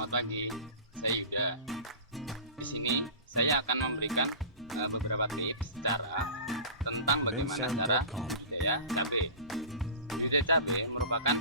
Selamat pagi, saya Yuda. Di sini saya akan memberikan beberapa tips cara tentang bagaimana cara budidaya cabai. Budidaya cabai merupakan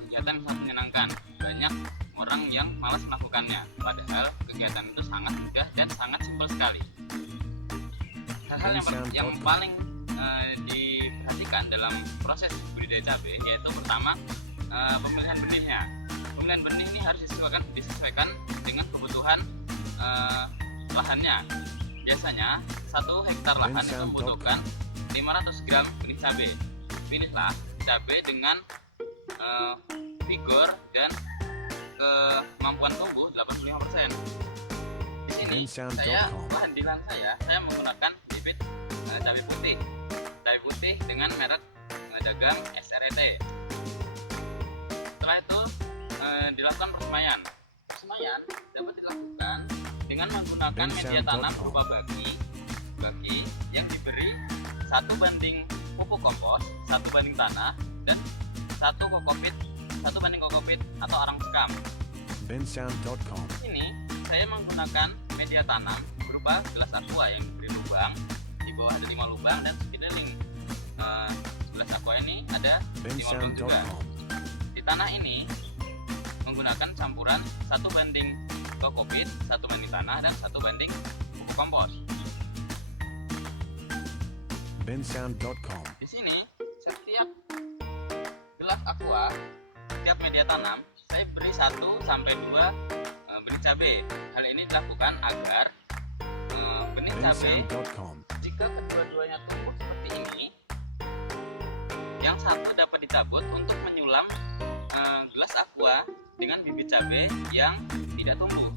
kegiatan yang sangat menyenangkan. Banyak orang yang malas melakukannya, padahal kegiatan itu sangat mudah dan sangat simpel sekali. Hal-hal yang paling diperhatikan dalam proses budidaya cabai yaitu pertama pemilihan benihnya. Pemilihan benih ini harus disesuaikan dengan kebutuhan lahannya. Biasanya 1 hektar lahan itu membutuhkan 500 gram benih cabai. Pilihlah cabai dengan vigor dan kemampuan tumbuh 85%. Di sini lahan di lahan saya menggunakan bibit cabai putih. Cabai putih dengan merek dagang SRET. Setelah itu dilakukan persemaian. Persemaian dapat dilakukan dengan menggunakan media tanam berupa baki yang diberi 1 banding pupuk kompos, 1 banding tanah, dan 1 banding kokopit atau arang sekam. Ini saya menggunakan media tanam berupa gelas aqua yang diberi lubang, di bawah ada 5 lubang dan sekeliling gelas aqua ini ada 5 lubang juga. Di tanah ini menggunakan campuran 1 banding kokopit, 1 banding tanah, dan 1 banding pupuk kompos. Di sini setiap gelas aqua, setiap media tanam saya beri 1 sampai 2 benih cabai. Hal ini dilakukan agar benih cabai jika kedua-duanya tumbuh seperti ini, yang satu dapat dicabut untuk menyulam gelas aqua dengan bibit cabai yang tidak tumbuh.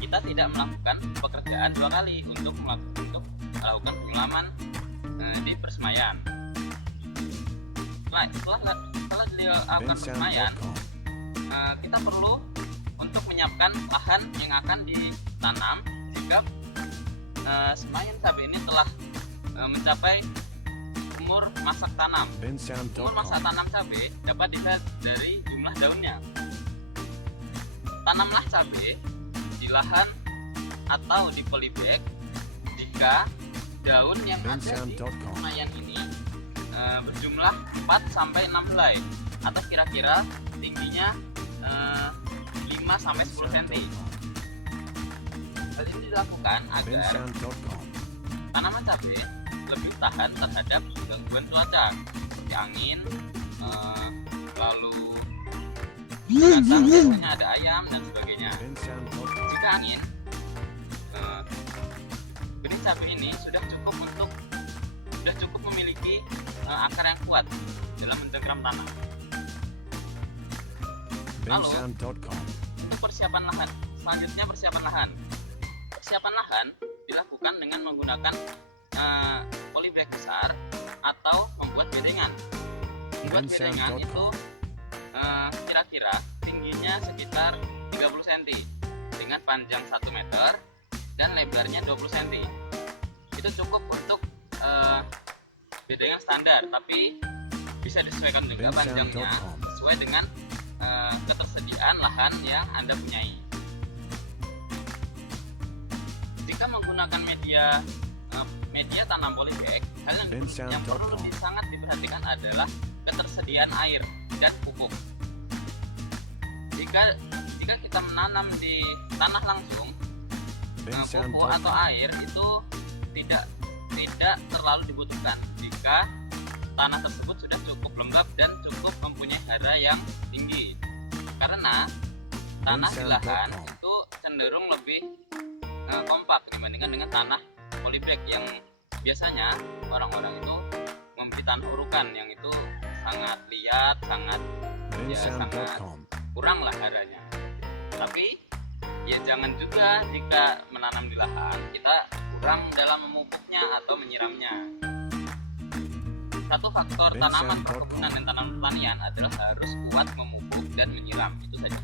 Kita tidak melakukan pekerjaan 2 kali untuk melakukan penyulaman di persemaian. Setelah dilakukan persemaian, kita perlu untuk menyiapkan lahan yang akan ditanam jika semaian cabai ini telah mencapai umur masak tanam. Umur masak tanam cabai dapat dilihat dari jumlah daunnya. Tanamlah cabai di lahan atau di polybag jika daun yang ada di semaian ini berjumlah 4 sampai 6 helai atau kira-kira tingginya 5 sampai 10 cm. Hal ini dilakukan agar tanaman cabai lebih tahan terhadap gangguan cuaca seperti angin, lalu biasanya ada ayam dan sebagainya. Jika angin, benih cabai ini sudah cukup memiliki akar yang kuat dalam mencengkram tanah. Lalu untuk persiapan lahan, selanjutnya persiapan lahan dilakukan dengan menggunakan polybag besar atau membuat bedengan. Membuat bedengan itu kira-kira tingginya sekitar 30 cm dengan panjang 1 meter dan lebarnya 20 cm. Itu cukup untuk bedengan standar, tapi bisa disesuaikan dengan panjangnya sesuai dengan ketersediaan lahan yang Anda punyai. Jika menggunakan media tanam polybag, hal yang perlu sangat diperhatikan adalah ketersediaan air dan pupuk. Jika kita menanam di tanah langsung, pupuk atau air itu tidak terlalu dibutuhkan jika tanah tersebut sudah cukup lembab dan cukup mempunyai hara yang tinggi. Karena tanah di lahan itu cenderung lebih kompak dibandingkan dengan tanah polybag yang biasanya orang-orang itu membeli tanah urukan yang itu sangat liat, sangat kurang lah haranya. Tapi ya jangan juga jika menanam di lahan kita kurang dalam memupuknya atau menyiramnya. Satu faktor tanaman perkebunan dan tanaman pertanian adalah harus kuat memupuk dan menyiram, itu saja.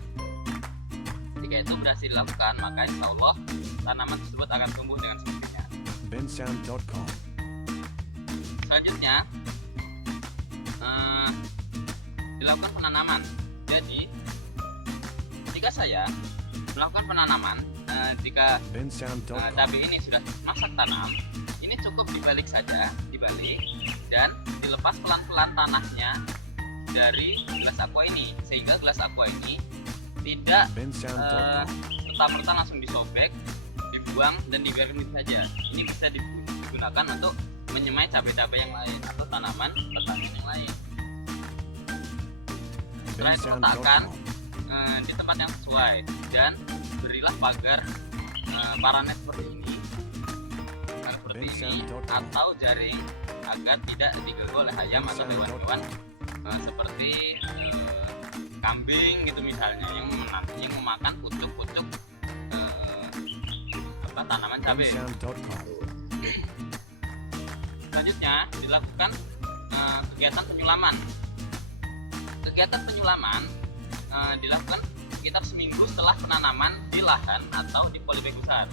Jika itu berhasil dilakukan, maka insya Allah tanaman tersebut akan tumbuh dengan semestinya. Selanjutnya dilakukan penanaman. Jadi jika saya melakukan penanaman, jika cabai ini sudah masa tanam, ini cukup dibalik saja, dan dilepas pelan-pelan tanahnya dari gelas aqua ini, sehingga gelas aqua ini tidak serta-merta langsung disobek, dibuang dan dibiarkan itu saja. Ini bisa digunakan untuk menyemai cabai-cabai yang lain atau tanaman pertanian yang lain. Setelah itu letakkan di tempat yang sesuai dan berilah pagar paranet seperti ini atau jaring agar tidak diganggu oleh ayam atau hewan-hewan seperti kambing gitu misalnya yang memakan pucuk-pucuk tanaman cabai. Selanjutnya dilakukan kegiatan penyulaman. Kegiatan penyulaman dilakukan sekitar seminggu setelah penanaman di lahan atau di polybag besar.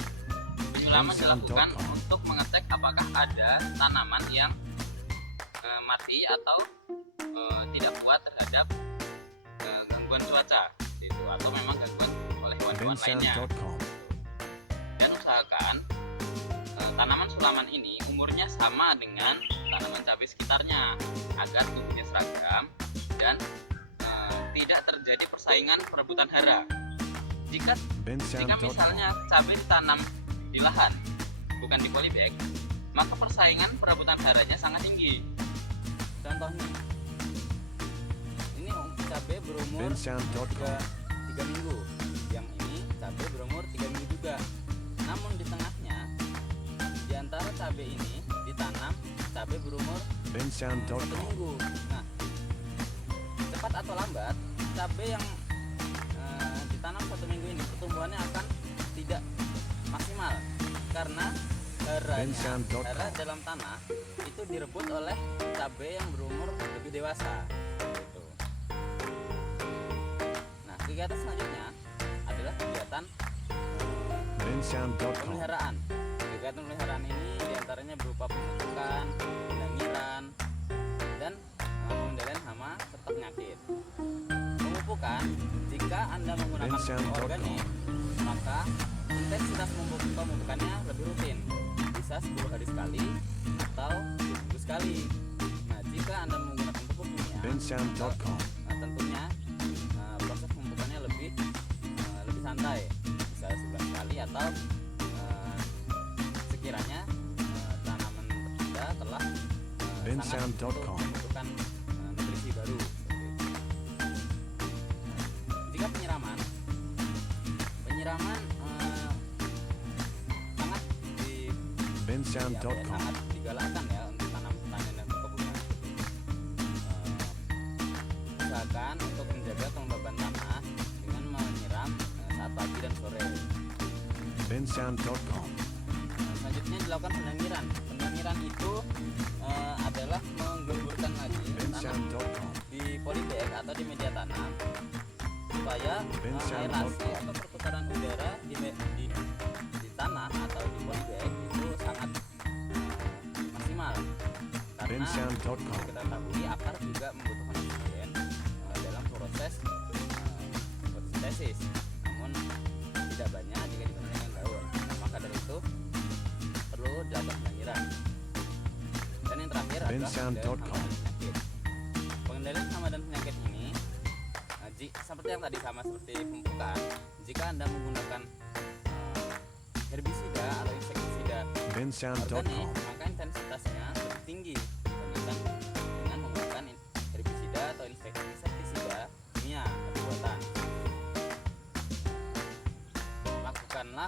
Penyulaman dilakukan untuk mengecek apakah ada tanaman yang mati atau tidak kuat terhadap gangguan cuaca itu, atau memang gangguan oleh hewan-hewan lainnya. Dan usahakan tanaman sulaman ini umurnya sama dengan tanaman cabai sekitarnya agar tumbuhnya seragam dan tidak terjadi persaingan perebutan hara. Jika misalnya cabai ditanam di lahan bukan di polybag, maka persaingan perebutan haranya sangat tinggi. Contohnya, ini cabai berumur 3 minggu, yang ini cabai berumur 3 minggu juga. Namun di tengahnya, di antara cabai ini ditanam cabai berumur 1 minggu. Nah, cepat atau lambat, cabai yang ditanam 1 minggu ini pertumbuhannya akan tidak maksimal karena hara dalam tanah itu direbut oleh cabai yang berumur lebih dewasa gitu. Nah, kegiatan selanjutnya adalah kegiatan pemeliharaan. Kegiatan pemeliharaan ini diantaranya berupa pemupukan, pendangiran, dan pengendalian hama serta penyakit. Pemupukan, jika Anda menggunakan pupuk organik, maka intensitas pemupukannya lebih rutin, bisa 10 hari sekali atau 2 minggu sekali. Nah, jika Anda menggunakan pupuk kimia, tentunya proses pemupukannya lebih santai, bisa sebulan sekali atau sekiranya tanaman tertunda telah sangat untuk membutuhkan nutrisi baru. Jika penyiraman sangat digalakkan ya untuk tanam pertanian dan perkebunan. Usahakan untuk menjaga kelembaban tanah dengan menyiram saat pagi dan sore. Selanjutnya dilakukan pendangiran. Pendangiran itu adalah menggemburkan lagi tanah di polybag atau di media tanam supaya aerasi atau pertukaran udara di tanah atau di polybag itu sangat maksimal, karena kita ketahui akar juga membutuhkan oksigen dalam proses fotosintesis, namun tidak banyak jika dibandingkan dengan daun. Maka dari itu perlu dilakukan pendangiran. Dan yang terakhir adalah pengendalian hama dan penyakit ini. Seperti yang tadi, sama seperti pemupukan, jika Anda menggunakan herbisida atau insektisida organik, maka intensitasnya lebih tinggi dibandingkan dengan menggunakan herbisida atau insektisida kimia atau buatan. Lakukanlah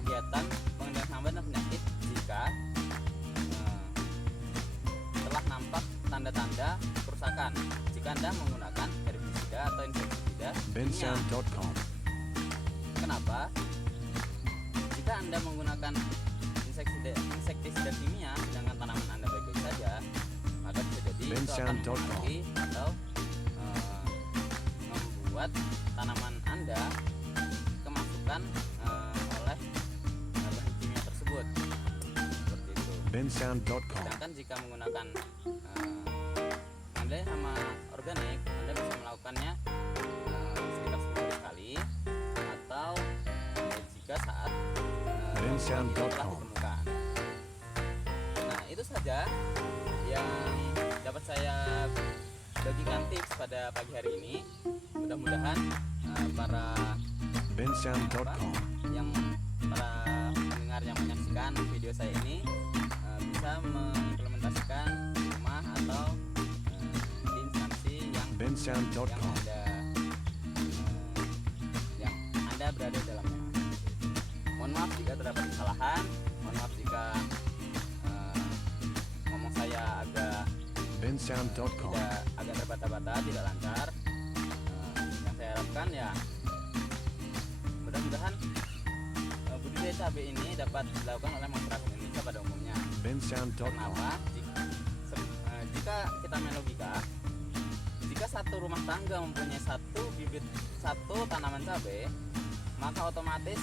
kegiatan pengendalian hama dan penyakit jika telah nampak tanda-tanda kerusakan. Jika Anda menggunakan herbisida atau insektisida kimia. Kenapa? Jika Anda menggunakan insektisida kimia sedangkan tanaman Anda baik-baik saja, maka bisa jadi itu akan mempengaruhi atau membuat tanaman Anda kemasukan oleh bahan kimia tersebut. Seperti itu. Sedangkan jika menggunakan kedelai sama organik, Anda bisa melakukannya sekitar 10 hari sekali, atau jika saat telah ditemukan. Nah, itu saja yang dapat saya bagikan tips pada pagi hari ini. Mudah-mudahan para pendengar yang menyaksikan video saya ini bisa mengimplementasikan di rumah atau di instansi yang Anda berada di dalamnya. Mohon maaf jika terdapat kesalahan, mohon maaf jika ngomong saya agak terbata-bata, tidak lancar. Yang saya harapkan ya mudah-mudahan budidaya cabai ini dapat dilakukan oleh masyarakat Indonesia pada umumnya. Kenapa? Jika kita main logika, jika satu rumah tangga mempunyai satu tanaman cabai, maka otomatis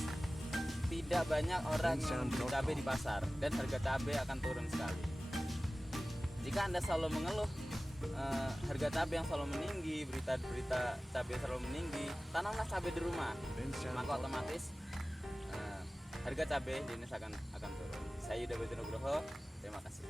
tidak banyak orang yang membeli cabai di pasar dan harga cabai akan turun sekali. Jika Anda selalu mengeluh harga cabai yang selalu meninggi, berita-berita cabai selalu meninggi, tanamlah cabai di rumah, maka otomatis harga cabai di Indonesia akan turun. Saya Yuda Nugroho, terima kasih.